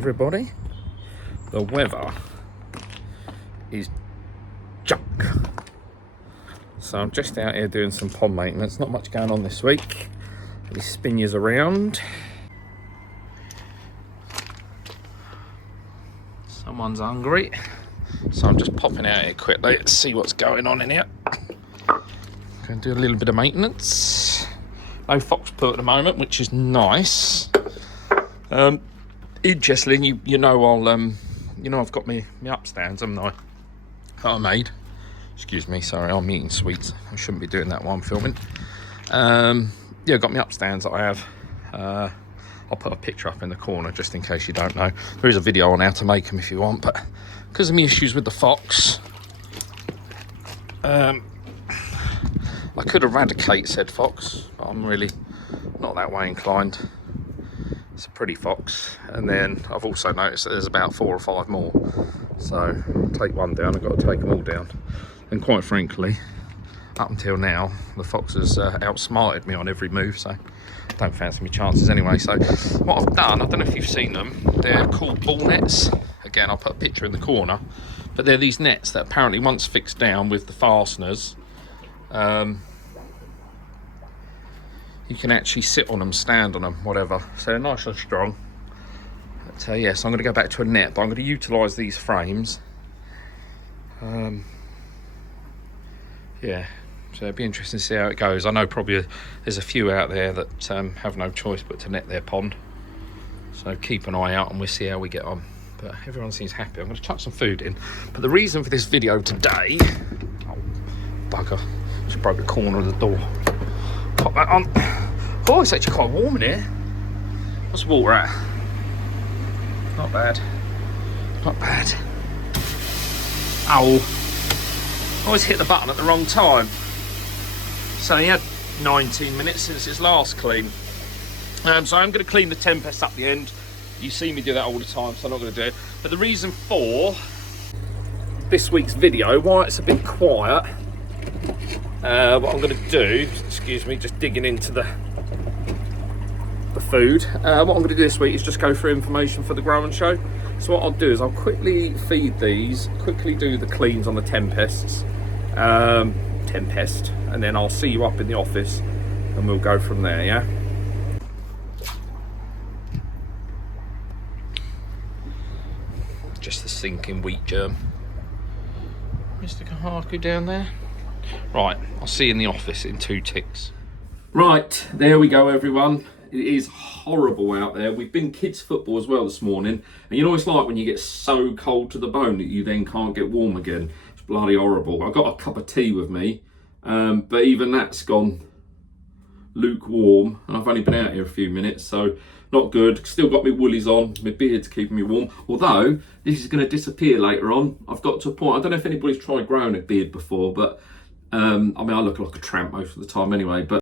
everybody. The weather is junk. So I'm just out here doing some pond maintenance. Not much going on this week. These spinnies around. Someone's hungry. So I'm just popping out here quickly to see what's going on in here. Going to do a little bit of maintenance. No fox poo at the moment, which is nice. Interestingly, you know I've got me upstands, haven't I? That I made. Excuse me, sorry, I'm eating sweets. I shouldn't be doing that while I'm filming. Yeah, got me upstands that I have. I'll put a picture up in the corner just in case you don't know. There is a video on how to make them if you want, but because of my issues with the fox, I could eradicate said fox, but I'm really not that way inclined. It's a pretty fox, and then I've also noticed that there's about 4 or 5 more. So take one down, I've got to take them all down. And quite frankly, up until now, the fox has outsmarted me on every move, so don't fancy my chances anyway. So what I've done, I don't know if you've seen them, they're called ball nets. Again, I'll put a picture in the corner, but they're these nets that apparently once fixed down with the fasteners, you can actually sit on them, stand on them, whatever. So they're nice and strong. But yes, I'm going to go back to a net, but I'm going to utilise these frames. Yeah, so it'd be interesting to see how it goes. I know probably there's a few out there that have no choice but to net their pond. So keep an eye out and we'll see how we get on. But everyone seems happy. I'm going to chuck some food in. But the reason for this video today... Oh, bugger. Just broke the corner of the door. Pop that on. Oh, it's actually quite warm in here. What's the water at? Not bad. Not bad. Ow. I always hit the button at the wrong time. So he had 19 minutes since his last clean. So I'm going to clean the Tempest up the end. You see me do that all the time, so I'm not going to do it. But the reason for this week's video, why it's a bit quiet, what I'm going to do, excuse me, just digging into the food. What I'm going to do this week is just go through information for the Grow and Show. So what I'll do is I'll quickly feed these, quickly do the cleans on the Tempests, and then I'll see you up in the office and we'll go from there, yeah? Just the sinking wheat germ. Mr. Kahaku down there. Right, I'll see you in the office in 2 ticks. Right, there we go everyone. It is horrible out there. We've been kids football as well this morning. And you know what it's like when you get so cold to the bone that you then can't get warm again. It's bloody horrible. I've got a cup of tea with me, but even that's gone lukewarm. And I've only been out here a few minutes, so not good. Still got my woolies on, my beard's keeping me warm. Although, this is going to disappear later on. I've got to a point, I don't know if anybody's tried growing a beard before, but I mean, I look like a tramp most of the time anyway, but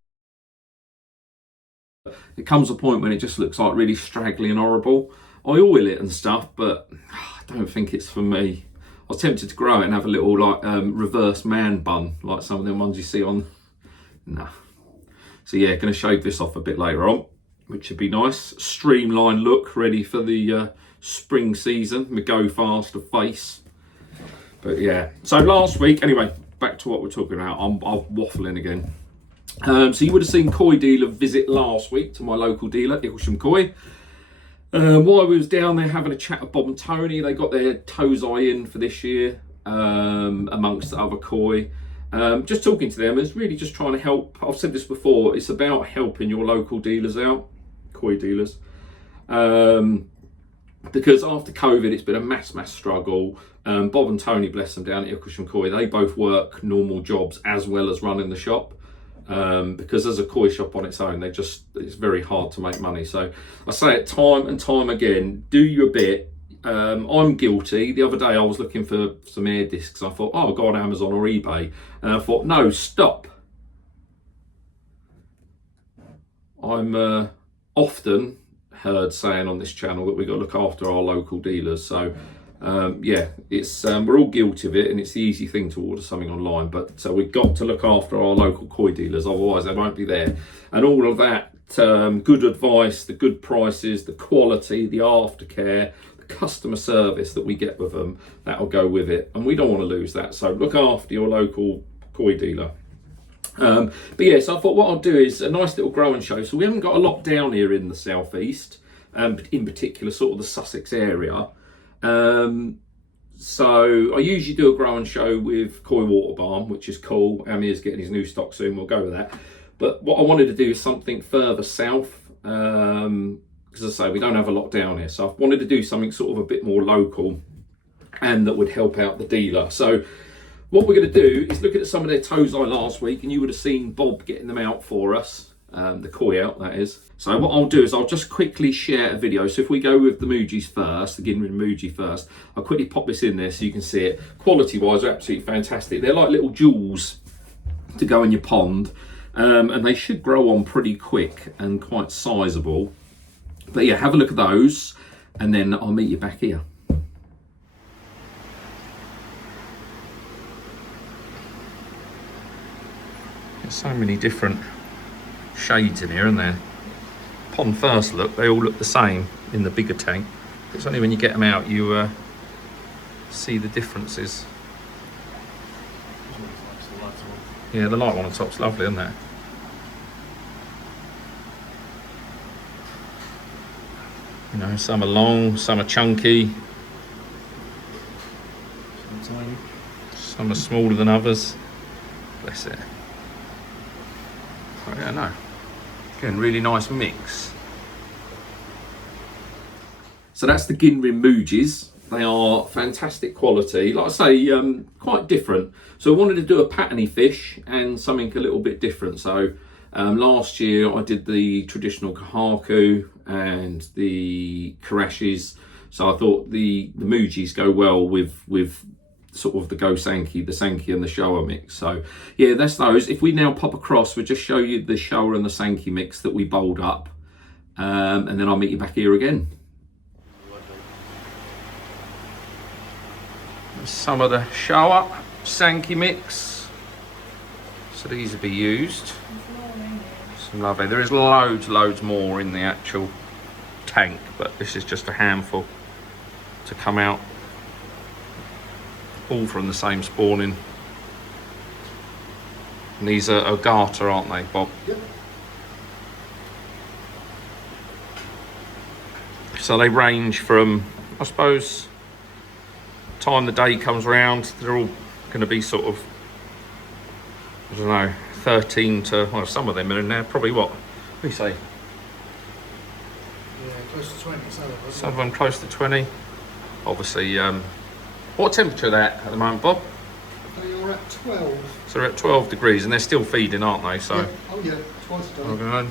it comes a point when it just looks like really straggly and horrible. I oil it and stuff, but I don't think it's for me. I was tempted to grow it and have a little like reverse man bun, like some of them ones you see on. Nah. So yeah, going to shave this off a bit later on, which would be nice. Streamlined look, ready for the spring season. My go faster face. But yeah, so last week, anyway, back to what we're talking about. I'm waffling again. So you would have seen Koi Dealer visit last week to my local dealer, Icklesham Koi. While I was down there having a chat with Bob and Tony, they got their Tozai in for this year, amongst the other koi. Just talking to them, it's really just trying to help. I've said this before, it's about helping your local dealers out, koi dealers. Because after COVID, it's been a mass struggle. Bob and Tony, bless them, down at Icklesham Koi, they both work normal jobs as well as running the shop. Because as a koi shop on its own, it's very hard to make money. So I say it time and time again, do your bit. I'm guilty. The other day I was looking for some air discs. I thought, oh, I'll go on Amazon or eBay. And I thought, no, stop. I'm often heard saying on this channel that we've got to look after our local dealers. So yeah, it's we're all guilty of it, and it's the easy thing to order something online, but we've got to look after our local koi dealers, otherwise they won't be there. And all of that good advice, the good prices, the quality, the aftercare, the customer service that we get with them, that'll go with it. And we don't want to lose that. So look after your local koi dealer. But yeah, so I thought what I'll do is a nice little grow and show. So we haven't got a lot down here in the southeast, in particular sort of the Sussex area. So I usually do a grow and show with Koi Water Balm, which is cool. Amir's getting his new stock soon, we'll go with that. But what I wanted to do is something further south, because as I say, we don't have a lot down here. So I wanted to do something sort of a bit more local and that would help out the dealer. So what we're going to do is look at some of their Tozai last week, and you would have seen Bob getting them out for us, the koi out, that is. So what I'll do is I'll just quickly share a video. So if we go with the Mujis first, the Ginrin Muji first, I'll quickly pop this in there so you can see it. Quality-wise, they're absolutely fantastic. They're like little jewels to go in your pond, and they should grow on pretty quick and quite sizable. But yeah, have a look at those, and then I'll meet you back here. There's so many different shades in here, isn't there? Upon first look, they all look the same in the bigger tank. It's only when you get them out you see the differences. Yeah, the light one on top's lovely, isn't it? You know, some are long, some are chunky, some are smaller than others. Bless it. Oh, yeah, no. Again, really nice mix. So that's the Ginrin Mujis. They are fantastic quality. Like I say, quite different. So I wanted to do a patterny fish and something a little bit different. So last year I did the traditional Kahaku and the Karashis. So I thought the Mujis go well with sort of the Go Sankey, the Sankey and the Showa mix. So yeah, that's those. If we now pop across, we'll just show you the Showa and the Sankey mix that we bowled up, and then I'll meet you back here again. Some of the Showa Sankey mix, so these will be used. Some lovely. There is loads more in the actual tank, but this is just a handful to come out. All from the same spawning. And these are Ogata, aren't they, Bob? Yep. So they range from, I suppose, time the day comes round, they're all going to be sort of, I don't know, 13 to, well, some of them are in there, probably what do you say? Yeah, close to 20, some of them close to 20. Obviously, what temperature are they at the moment, Bob? They are at 12. So they're at 12 degrees and they're still feeding, aren't they? So. Yeah. Oh yeah, twice a day. Okay.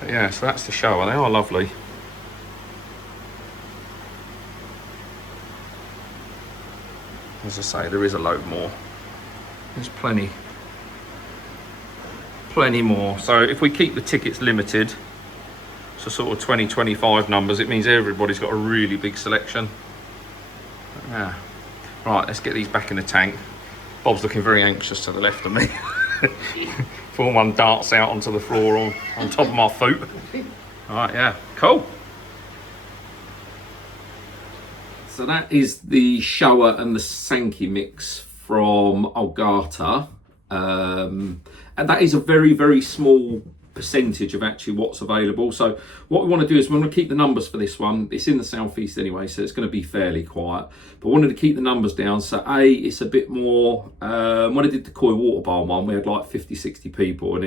But yeah, so that's the Showa. They are lovely. As I say, there is a load more. There's plenty more. So if we keep the tickets limited, so sort of 20-25 numbers, it means everybody's got a really big selection. Yeah. Right, let's get these back in the tank. Bob's looking very anxious to the left of me. Before one darts out onto the floor on top of my foot. All right, yeah, cool. So that is the Showa and the Sankey mix from Ogata. And that is a very small percentage of actually what's available. So what we want to do is we want to keep the numbers for this one. It's in the southeast anyway, so it's going to be fairly quiet, but I wanted to keep the numbers down. So it's a bit more, when I did the Koi Water Balm one, we had like 50-60 people, and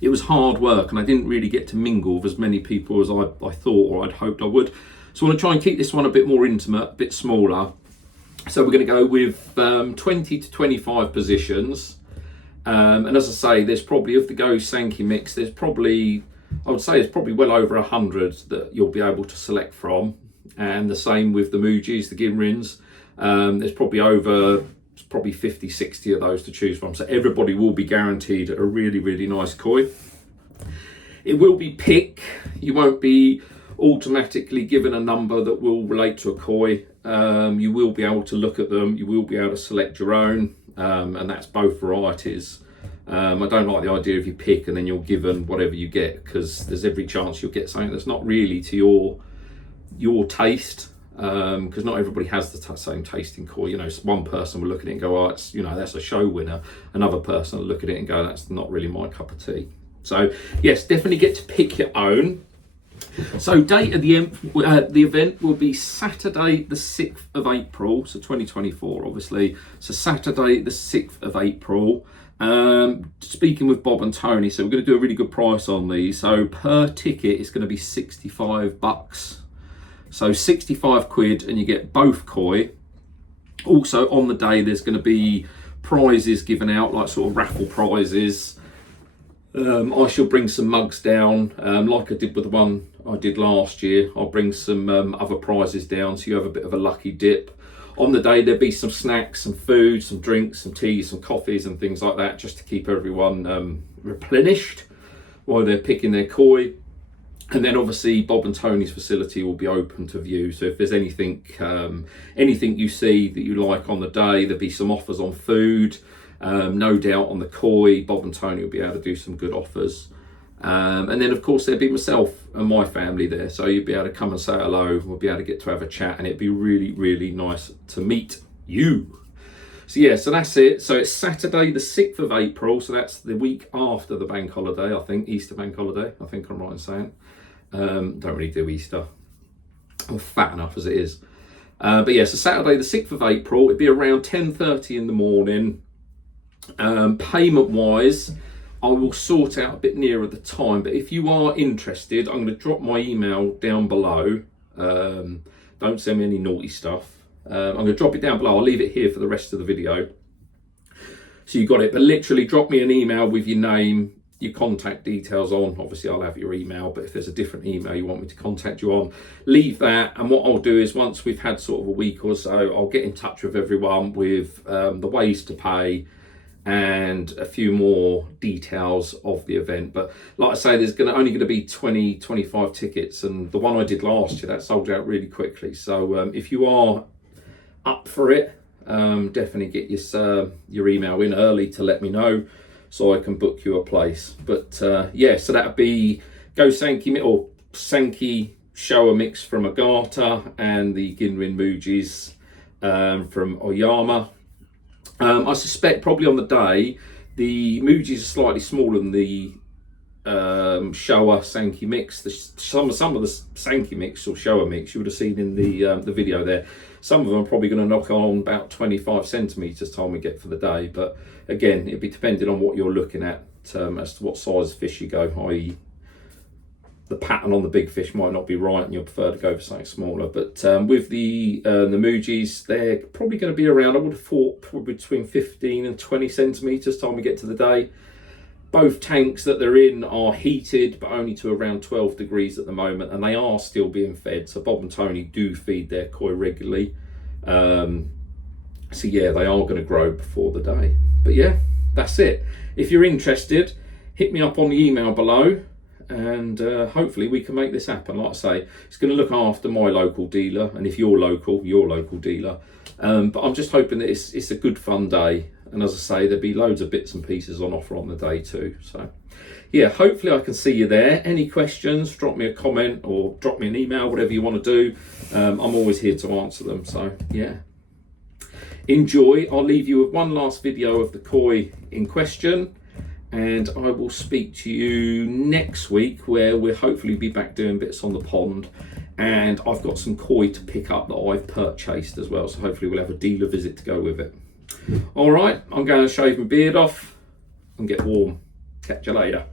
it was hard work, and I didn't really get to mingle with as many people as I thought or I'd hoped I would. So I want to try and keep this one a bit more intimate, a bit smaller. So we're going to go with 20 to 25 positions. And as I say, there's probably, of the Go Sankey mix, there's probably, I would say there's probably well over 100 that you'll be able to select from. And the same with the Mujis, the Ginrins. There's probably 50, 60 of those to choose from. So everybody will be guaranteed a really nice koi. It will be pick. You won't be automatically given a number that will relate to a koi. You will be able to look at them. You will be able to select your own. And that's both varieties. I don't like the idea of you pick and then you're given whatever you get, because there's every chance you'll get something that's not really to your taste, because not everybody has the same taste in koi. You know, one person will look at it and go, oh, it's, you know, that's a show winner. Another person will look at it and go, that's not really my cup of tea. So yes, definitely get to pick your own. So date of the event will be Saturday the 6th of April, so 2024 obviously. So Saturday the 6th of April. Speaking with Bob and Tony, so we're going to do a really good price on these. So per ticket it's going to be $65. So 65 quid and you get both koi. Also on the day there's going to be prizes given out, like sort of raffle prizes. I shall bring some mugs down, like I did with the one I did last year. I'll bring some other prizes down so you have a bit of a lucky dip. On the day there'll be some snacks, some food, some drinks, some teas, some coffees and things like that, just to keep everyone replenished while they're picking their koi. And then obviously Bob and Tony's facility will be open to view. So if there's anything you see that you like on the day, there'll be some offers on food. No doubt on the koi, Bob and Tony will be able to do some good offers. And then of course there'll be myself and my family there, so you'll be able to come and say hello. We'll be able to get to have a chat, and it'd be really, really nice to meet you. So yeah, so that's it. So it's Saturday the 6th of April, so that's the week after the bank holiday, I think, Easter bank holiday, I think I'm right in saying. Don't really do Easter. I'm fat enough as it is. But yeah, so Saturday the 6th of April, it'd be around 10:30 in the morning. Payment wise, I will sort out a bit nearer the time, but if you are interested, I'm going to drop my email down below. Don't send me any naughty stuff. I'm going to drop it down below. I'll leave it here for the rest of the video, so you got it. But literally drop me an email with your name, your contact details on. Obviously I'll have your email, but if there's a different email you want me to contact you on, leave that. And what I'll do is, once we've had sort of a week or so, I'll get in touch with everyone with the ways to pay and a few more details of the event. But like I say, there's only going to be 25 tickets, and the one I did last year, that sold out really quickly. So if you are up for it, definitely get your email in early to let me know, so I can book you a place. But yeah, so that'd be Go Sankey, or Sankey Showa Mix from Agata, and the Ginrin Mujis from Oyama. I suspect probably on the day the Mujis are slightly smaller than the Showa Sankey mix. Some of the Sankey mix or Showa mix you would have seen in the video there. Some of them are probably going to knock on about 25 centimeters time we get for the day. But again, it'd be depending on what you're looking at as to what size fish you go, i.e. the pattern on the big fish might not be right and you'll prefer to go for something smaller. But with the Mujis, they're probably going to be around, I would have thought, probably between 15 and 20 centimetres time we get to the day. Both tanks that they're in are heated, but only to around 12 degrees at the moment, and they are still being fed. So Bob and Tony do feed their koi regularly. So yeah, they are going to grow before the day. But yeah, that's it. If you're interested, hit me up on the email below, and hopefully we can make this happen. Like I say, it's going to look after my local dealer, and if you're local, your local dealer. But I'm just hoping that it's a good fun day, and as I say, there'll be loads of bits and pieces on offer on the day too. So yeah, hopefully I can see you there. Any questions, drop me a comment or drop me an email, whatever you want to do. I'm always here to answer them. So yeah, enjoy. I'll leave you with one last video of the koi in question, and I will speak to you next week, where we'll hopefully be back doing bits on the pond, and I've got some koi to pick up that I've purchased as well, so hopefully we'll have a dealer visit to go with it. All right, I'm going to shave my beard off and get warm. Catch you later.